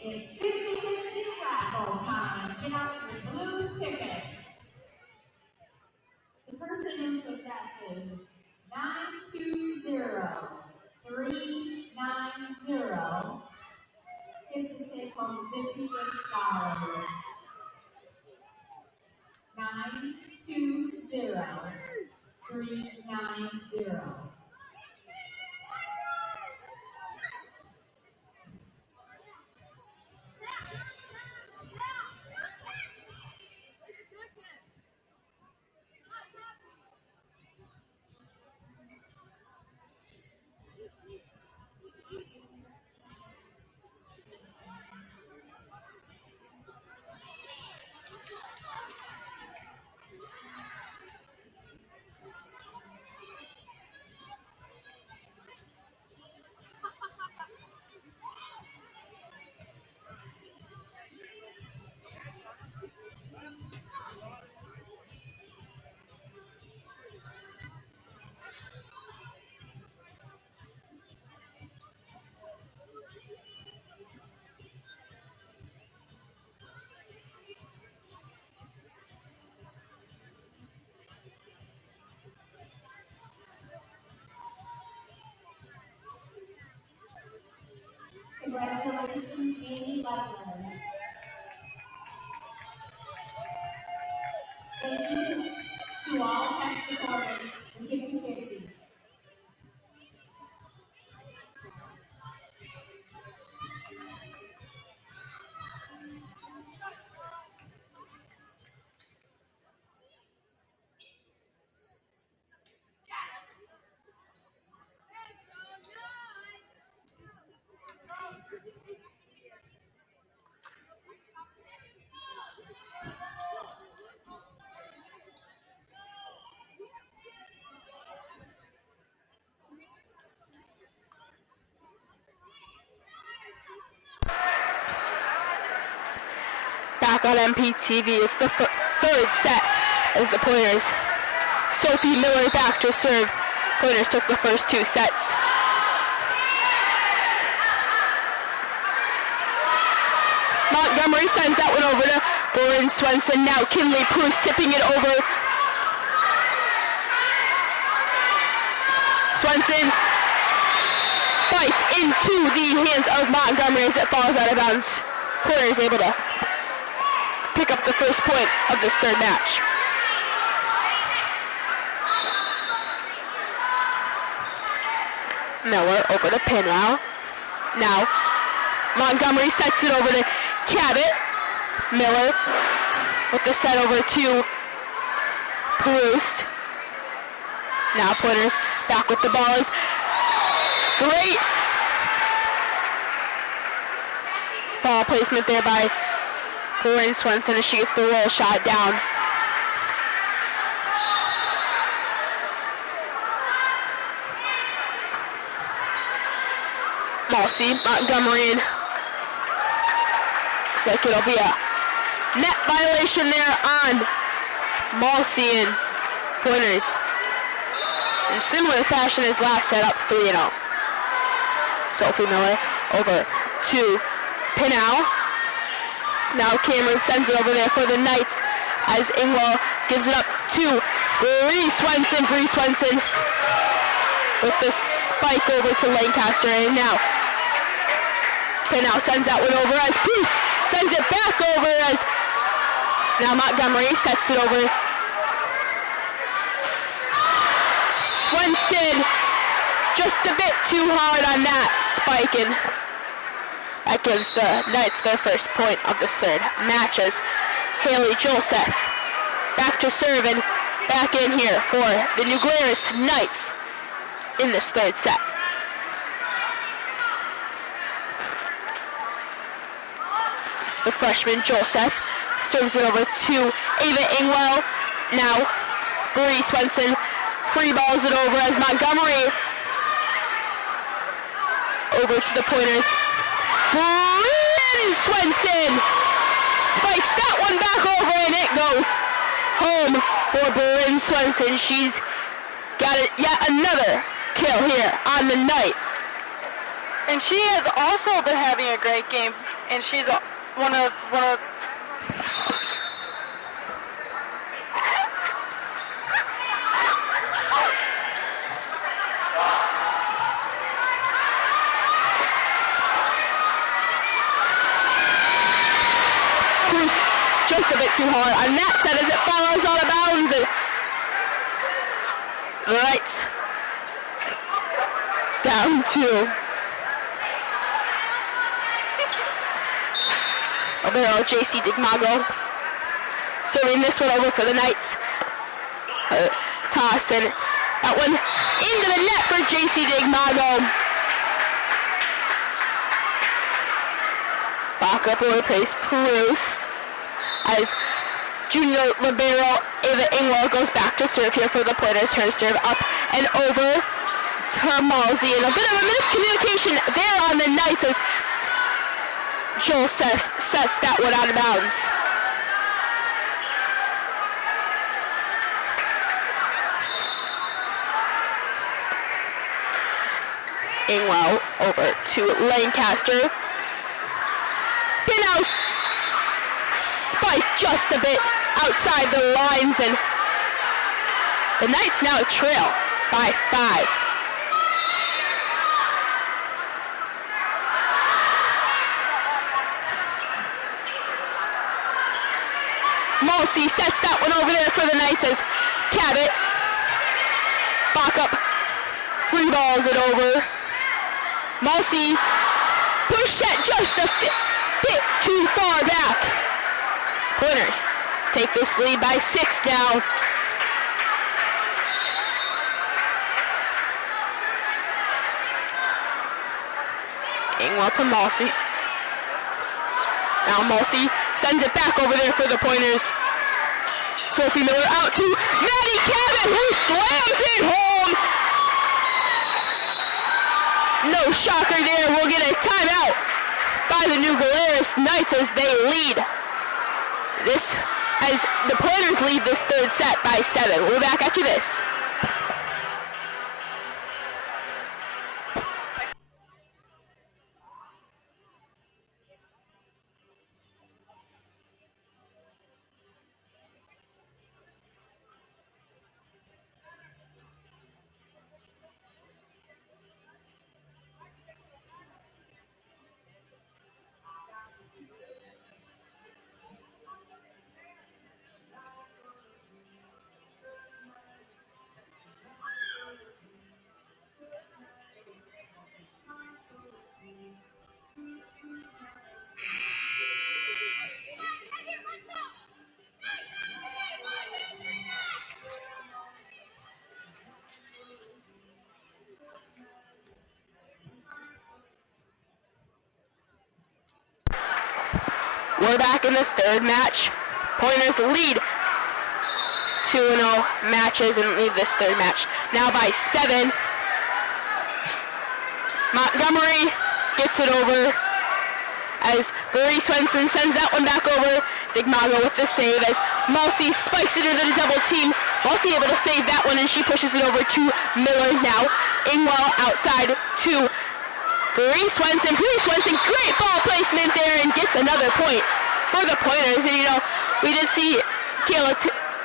It's 50-50 raffle time. Get out your blue tickets. The person who possesses 920-390 gets to take home $56. 920-390. Congratulations, Amy Butler. Thank you to all past supporters and 50-50. Back on MPTV, it's the third set as the Pointers. Sophie Miller back to serve. Pointers took the first 2 sets. Montgomery sends that one over to Lauren Swenson. Now Kinley Proust tipping it over. Swenson spiked into the hands of Montgomery as it falls out of bounds. Pointers able to pick up the first point of this third match. Miller over to Pinwell. Now Montgomery sets it over to Cabot. Miller with the set over to Proust. Now Pointers back with the ball is great ball placement there by Lauren Swenson as she gets the roll shot down. Malsey, Montgomery, and looks like it'll be a net violation there on Malsey and Pointers. In similar fashion as last set, up 3-0. Sophie Miller over to Pinau. Now Cameron sends it over there for the Knights as Ingwell gives it up to Bree Swenson. Bree Swenson with the spike over to Lancaster, and now Pinau sends that one over as Proust sends it back over as now Montgomery sets it over. Swenson just a bit too hard on that spike, and that gives the Knights their first point of this third match as Haley Joseph back to serve and back in here for the New Glarus Knights in this third set. The freshman Joseph serves it over to Ava Ingwell. Now Bree Swenson free balls it over as Montgomery over to the Pointers. Bree Swenson spikes that one back over, and it goes home for Bryn Swenson. She's got it, yet another kill here on the night. And she has also been having a great game, and she's one of just a bit too hard on that set as it follows out of bounds. Right. Down 2. Over there, JC Digmago serving this one over for the Knights. Toss and that one into the net for JC Digmago. Back up over pace Proust as junior libero Ava Ingwell goes back to serve here for the Pointers. Her serve up and over to Malsey, and a bit of a miscommunication there on the Knights as Joseph sets that one out of bounds. Ingwell over to Lancaster. Pinhouse spike just a bit outside the lines, and the Knights now trail by 5. Mulsey sets that one over there for the Knights as Cabot back up, free balls it over. Mulsey push set just a bit too far back. Pointers take this lead by 6 now. Ingwell to Mulsey. Now Mulsey sends it back over there for the Pointers. Sophie Miller out to Maddie Cabot, who slams it home. No shocker there. We'll get a timeout by the new Glarus Knights as they lead. As the Pointers lead this third set by 7. We'll be back after this. We're back in the third match. Pointers lead 2-0 matches and lead this third match now by 7. Montgomery gets it over as Marie Swenson sends that one back over. Digmago with the save as Mulsey spikes it into the double team. Mulsey able to save that one and she pushes it over to Miller now. Ingwell outside to Marie Swenson. Marie Swenson, great ball placement there and gets another point for the Pointers. And we did see Kayla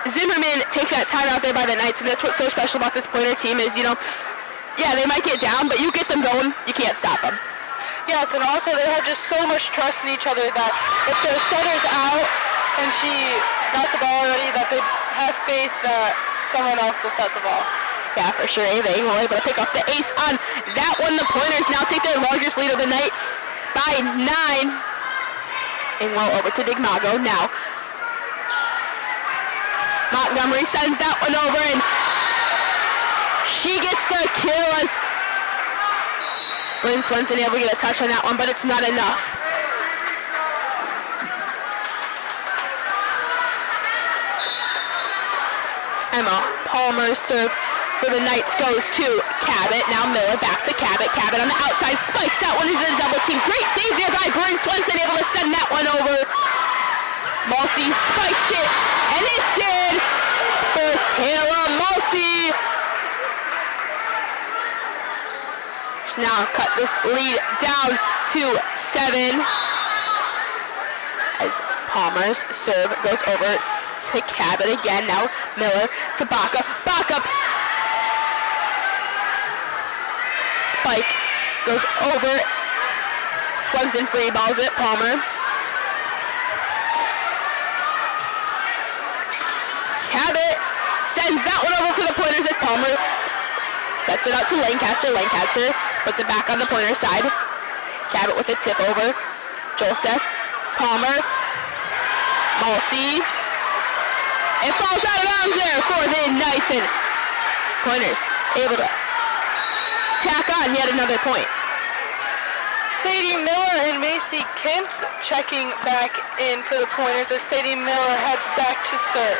Zimmerman take that timeout there by the Knights, and that's what's so special about this Pointer team is, yeah, they might get down, but you get them going, you can't stop them. Yes, and also they have just so much trust in each other that if their setter's out and she got the ball already, that they have faith that someone else will set the ball. Yeah, for sure. They were able to pick up the ace on that one. The Pointers now take their largest lead of the night by 9. Ingwell over to Digmago now. Montgomery sends that one over and she gets the kill as Lynn Swenson able to get a touch on that one, but it's not enough. Emma Palmer's serve for the Knights goes to Cabot. Now Miller back to Cabot. Cabot on the outside spikes that one into the double team. Great save there by Bryn Swenson, able to send that one over. Mulsey spikes it, and it's in for Kayla Mulsey. She's now cut this lead down to 7 as Palmer's serve goes over to Cabot again. Now Miller to Baca. Baca spike goes over. Swenson free balls it. Palmer. Cabot sends that one over for the Pointers as Palmer sets it out to Lancaster. Lancaster puts it back on the Pointer side. Cabot with a tip over. Joseph. Palmer. Mulsey. It falls out of bounds there for the Knights, and Pointers able to tack on yet another point. Sadie Miller and Macy Kemps checking back in for the Pointers as Sadie Miller heads back to serve.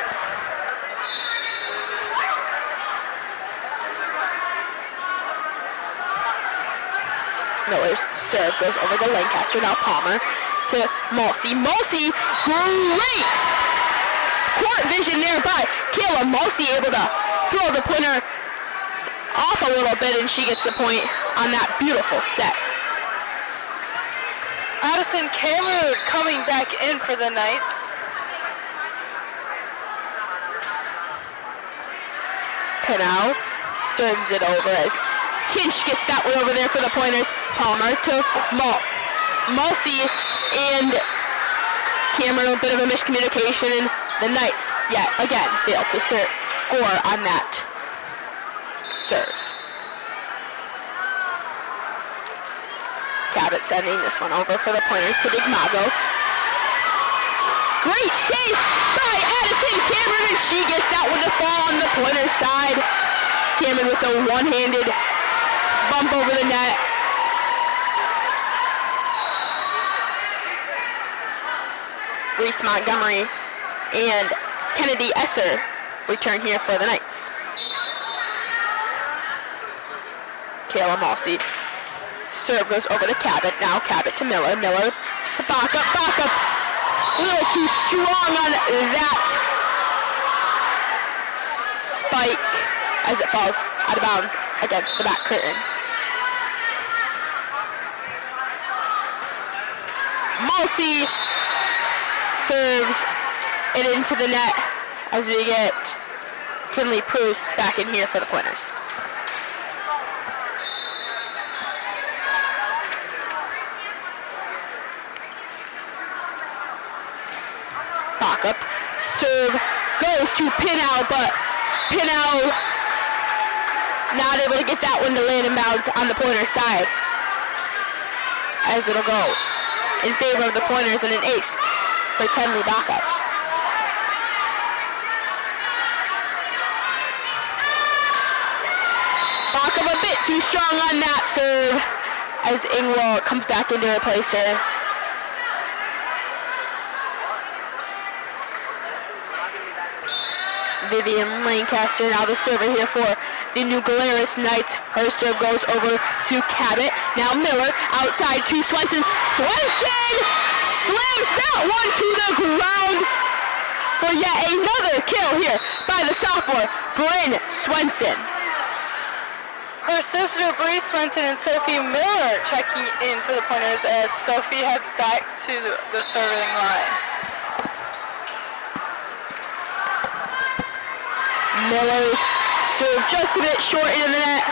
Miller's serve goes over to Lancaster. Now Palmer to Mulsey. Mulsey, great court vision there by Kayla Mulsey, able to throw the Pointer off a little bit, and she gets the point on that beautiful set. Addison Cameron coming back in for the Knights. Pinau serves it over as Kinch gets that one over there for the Pointers. Palmer to Mulsey, and Cameron, a bit of a miscommunication, and the Knights yet again fail to score on that serve. Cabot sending this one over for the pointers to Digmago. Great save by Addison Cameron, and she gets that one to fall on the pointer side. Cameron with a one-handed bump over the net. Reese Montgomery and Kennedy Esser return here for the Knights. Kayla Malsey. Serve goes over to Cabot. Now Cabot to Miller. Miller to Backup. Backup a little too strong on that spike as it falls out of bounds against the back curtain. Malsey serves it into the net as we get Kinley Proust back in here for the pointers. Backup. Serve goes to Pinell, but Pinell not able to get that one to land in bounds on the pointer side, as it'll go in favor of the pointers and an ace for Tenley Backup. Backup a bit too strong on that serve as Ingwell comes back in to replace her. Vivian Lancaster now the server here for the New Glarus Knights. Her serve goes over to Cabot. Now Miller outside to Swenson. Swenson slams that one to the ground for yet another kill here by the sophomore, Bryn Swenson. Her sister Bree Swenson and Sophie Miller checking in for the pointers as Sophie heads back to the serving line. Miller's serve just a bit short into the net.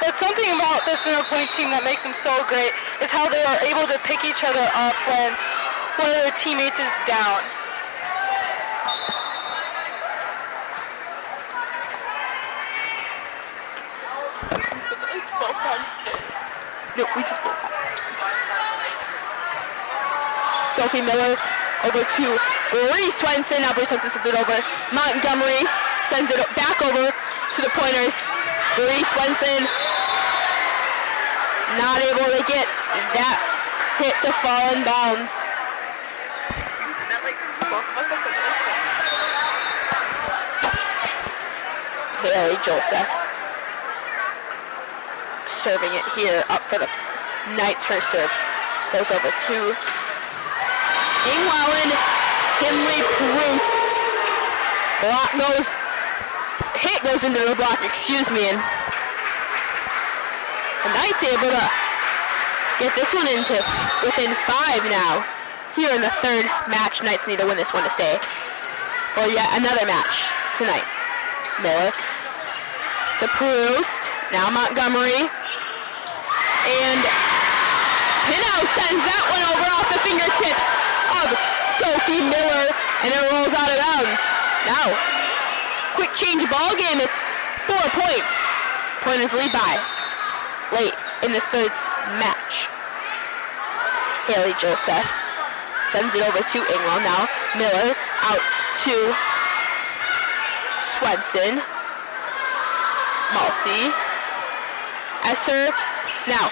But something about this Middle Point team that makes them so great is how they are able to pick each other up when one of their teammates is down. No, we just broke that. Sophie Miller over to Bree Swenson. Now Bree Swenson sends it over. Montgomery sends it back over to the pointers. Bree Swenson not able to get that hit to fall in bounds. Bailey Joseph serving it here up for the Knights. Her serve goes over to Ingwellen. Kinley Proust's block goes, hit goes into the block, excuse me, and the Knights able to get this one into within 5 now. Here in the third match, Knights need to win this one to stay for yet another match tonight. Miller to Proust, now Montgomery, and Pinell sends that one over off the fingertips of Sophie Miller, and it rolls out of bounds. Now, quick change of ball game. It's 4 points. Pointers lead by late in this third match. Haley Joseph sends it over to Ingwell. Now Miller out to Swenson. Malsey. Esser. Now,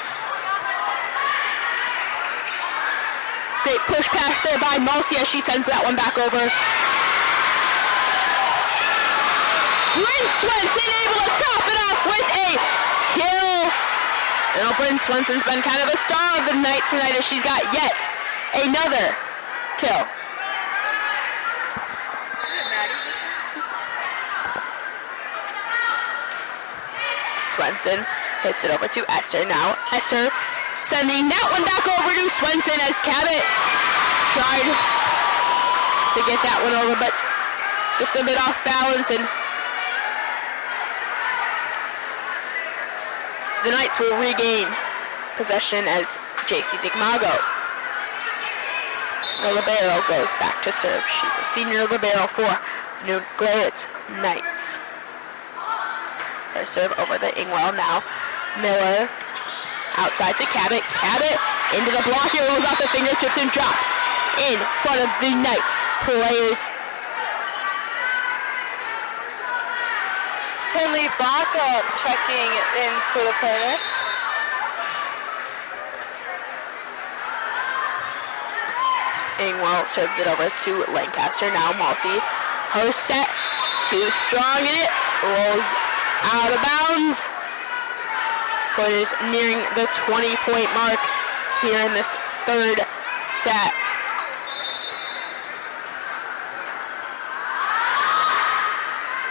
great push pass there by Malsey as she sends that one back over. Bryn Swenson able to top it off with a kill. Now Bryn Swenson's been kind of a star of the night tonight as she's got yet another kill. Swenson hits it over to Esser. Now Esser sending that one back over to Swenson as Cabot tried to get that one over, but just a bit off balance, and the Knights will regain possession as JC Digmago The libero goes back to serve. She's a senior libero for New Glarus Knights. Their serve over the Ingwell now. Miller outside to Cabot. Cabot into the block. It rolls off the fingertips and drops in front of the Knights players. Tinley Backup checking in for the pointers. Ingwell serves it over to Lancaster. Now Malsey, her set, too strong in it, rolls out of bounds. Pointers nearing the 20-point mark here in this third set.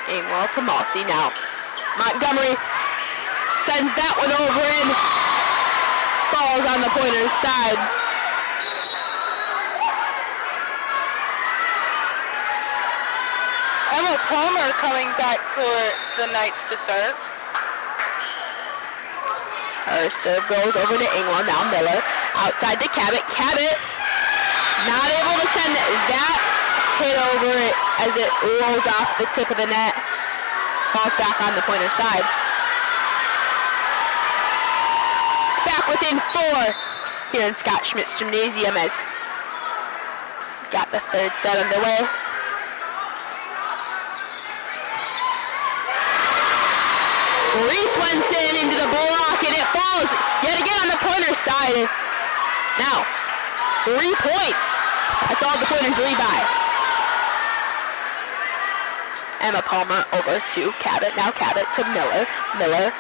Ingwell to Malsey now. Montgomery sends that one over and falls on the Pointers' side. Emma Palmer coming back for the Knights to serve. Her serve goes over to Ingwell. Now Miller outside to Cabot. Cabot not able to send that hit over it as it rolls off the tip of the net. Falls back on the Pointer side. It's back within 4 here in Scott Schmidt's Gymnasium as got the third set underway. Reese Wenson into the block and it falls yet again on the Pointer side. Now, 3 points. That's all the Pointers lead by. Emma Palmer over to Cabot. Now Cabot to Miller. Miller.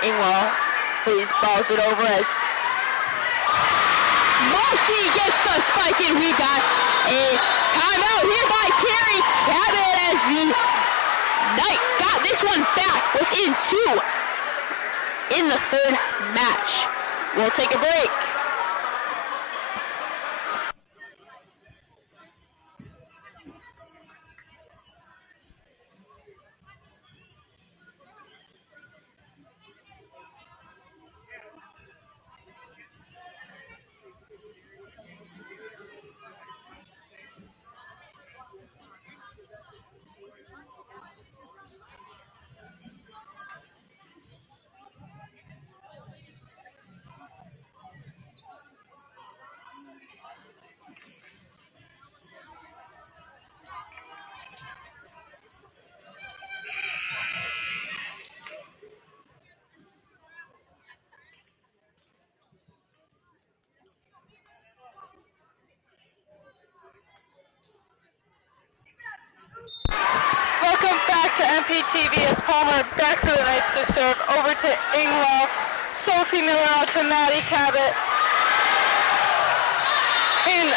Ingwell freeze balls it over as Malsey gets the spike and we got a timeout here by Carrie Cabot as the Knights got this one back within 2 in the third match. We'll take a break. Welcome back to MPTV as Palmer back for the Knights to serve over to Ingwell. Sophie Miller out to Maddie Cabot. And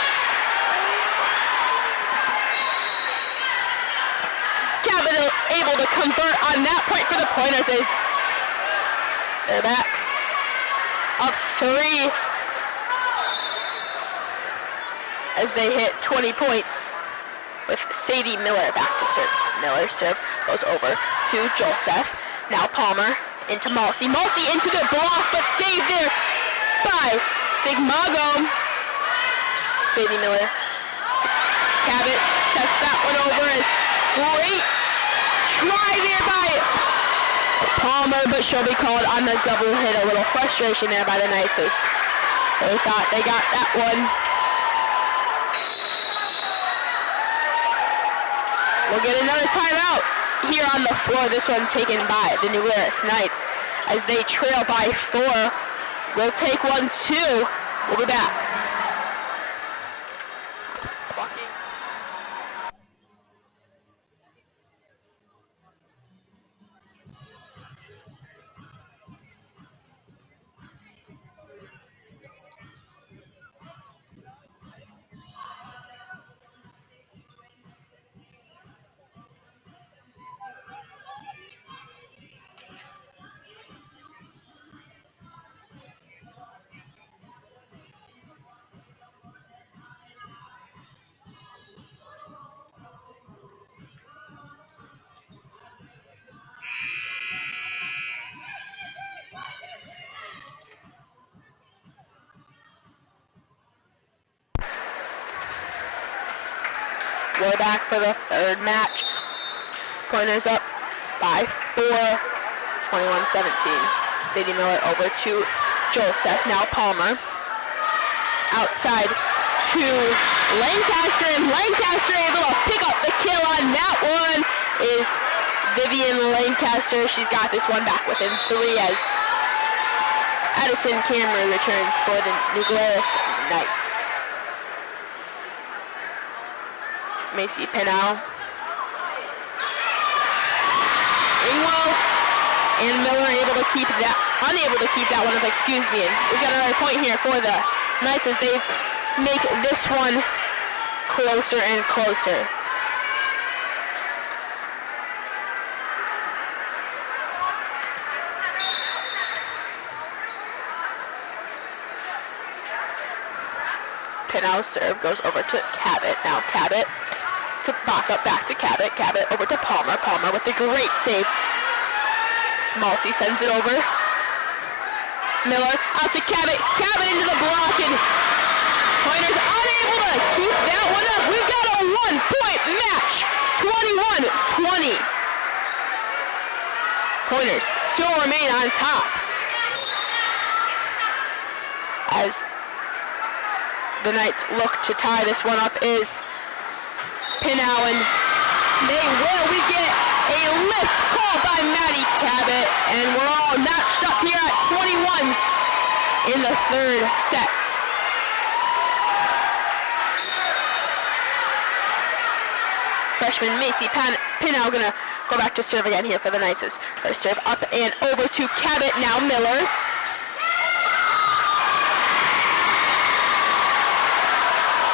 Cabot able to convert on that point for the Pointers as they're back up 3 as they hit 20 points with Sadie Miller back to serve. Miller's serve goes over to Joseph. Now Palmer into Malsey. Malsey into the block, but saved there by Digmago. Sadie Miller to Cabot sets that one over as great try there by Palmer, but she'll be called on the double hit. A little frustration there by the Knights as they thought they got that one. We'll get another timeout here on the floor. This one taken by the New Glarus Knights as they trail by 4. We'll take 1, 2. We'll be back. We're back for the third match. Pointers up by 4, 21-17. Sadie Miller over to Joseph, now Palmer. Outside to Lancaster, and Lancaster able to pick up the kill on that one is Vivian Lancaster. She's got this one back within 3 as Addison Cameron returns for the New Glarus Knights. Macy Pinal. Ringwell and Miller unable to keep that one up, excuse me. And we've got another point here for the Knights as they make this one closer and closer. Pinal's serve goes over to Cabot. Now Cabot to back to Cabot. Cabot over to Palmer. Palmer with a great save. Malsey sends it over. Miller out to Cabot. Cabot into the block, and Pointers unable to keep that one up. We've got a 1-point match. 21-20. Pointers still remain on top as the Knights look to tie this one up is Pinal, and they will. We get a lift call by Maddie Cabot, and we're all matched up here at 21s in the third set. Freshman Macy Pinal gonna go back to serve again here for the Knights. Her serve up and over to Cabot. Now Miller.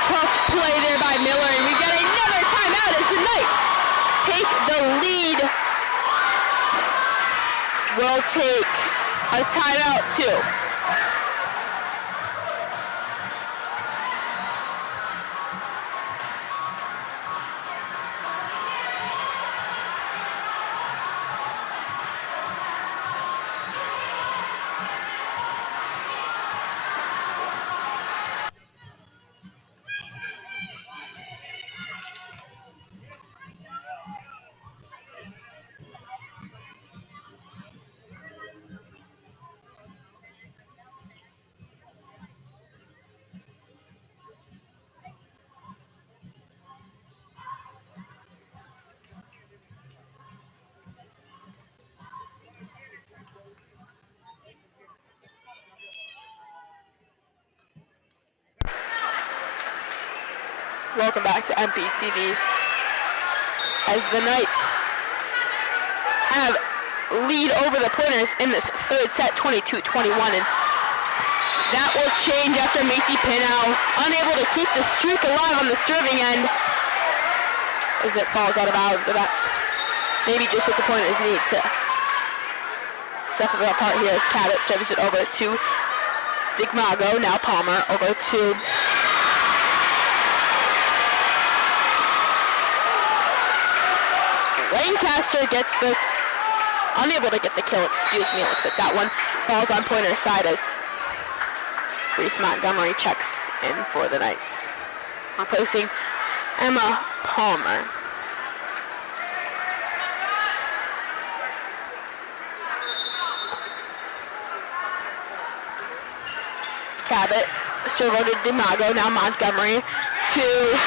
Tough play there by Miller, and we get another timeout as the Knights take the lead. We'll take a timeout too. Welcome back to MPTV as the Knights have lead over the Pointers in this third set, 22-21, and that will change after Macy Pinal unable to keep the streak alive on the serving end as it falls out of bounds. So that's maybe just what the Pointers need to separate apart here as Cabot serves it over to Digmago. Now Palmer over to Lancaster gets unable to get the kill, excuse me. It looks like that one falls on Pointer's side as Reese Montgomery checks in for the Knights, replacing Emma Palmer. Cabot, serve over to Dimago, now Montgomery to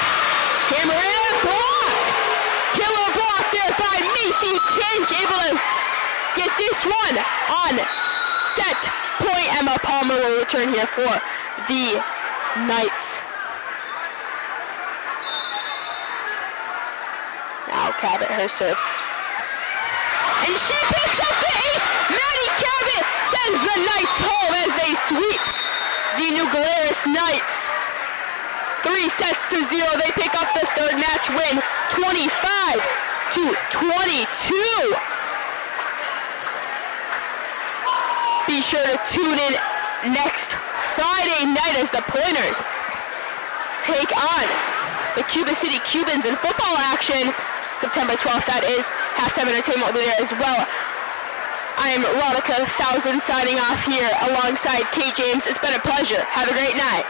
hammer in, block! Killer block there by Macy Kinch, able to get this one on set point. Emma Palmer will return here for the Knights. Now Cabot, her serve. And she picks up the ace! Maddie Cabot sends the Knights home as they sweep the New Glarus Knights. 3-0. They pick up the third match win, 25-22. Be sure to tune in next Friday night as the Pointers take on the Cuba City Cubans in football action. September 12th, that is. Halftime entertainment will be there as well. I'm Ronica 1000 signing off here alongside Kate James. It's been a pleasure. Have a great night.